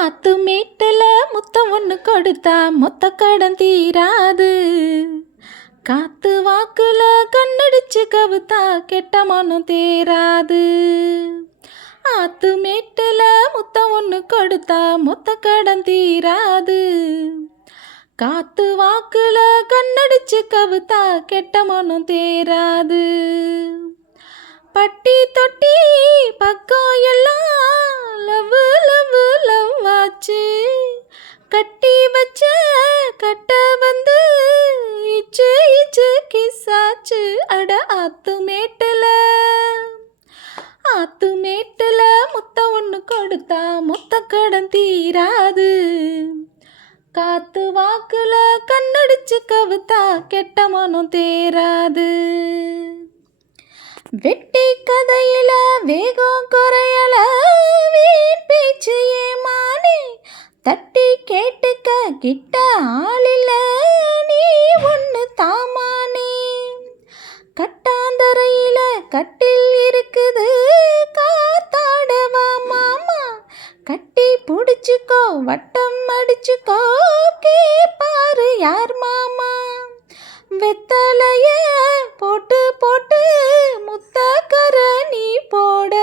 ஆத்து மேட்டுல முத்தம் ஒன்று கொடுத்தா மொத்த கடன் தீராது. காத்து வாக்குல கண்ணடிச்சு கவுத்தா கெட்ட மனம் தேராது. ஆத்து மேட்டுல முத்தம் ஒன்று கொடுத்தா மொத்த கடன் தீராது. காத்து வாக்குல கண்ணடிச்சு கவுத்தா கெட்ட மனம் தேராது. பட்டி தொட்டி பக்கம் எல்லாம் லவ் லவ் லவ் ஆச்சு. கட்டி வச்ச கட்ட வந்து இச்சு இச்சு கிசாச்சு. அட ஆத்து மேட்டுல முத்தம் ஒன்று கொடுத்தா மொத்த கடன் தீராது. காத்து வாக்குல கண்ணடிச்சு கவுத்தா கெட்ட மனம் தேராது. வெட்டி கதையில வேகம் குறையல வீண் பேச்சு ஏமானே. தட்டி கேட்டுக்க கிட்ட ஆளில்ல நீ ஒன்று தாமானே. கட்டாந்தரையில கட்டில் இருக்குது காத்தாடவா மாமா. கட்டி பிடிச்சுக்கோ வட்டம் அடிச்சுக்கோ கேப்பாரு யார் மாமா. வெத்தலைய போட்டு போட்டு முத்தக்கர நீ போட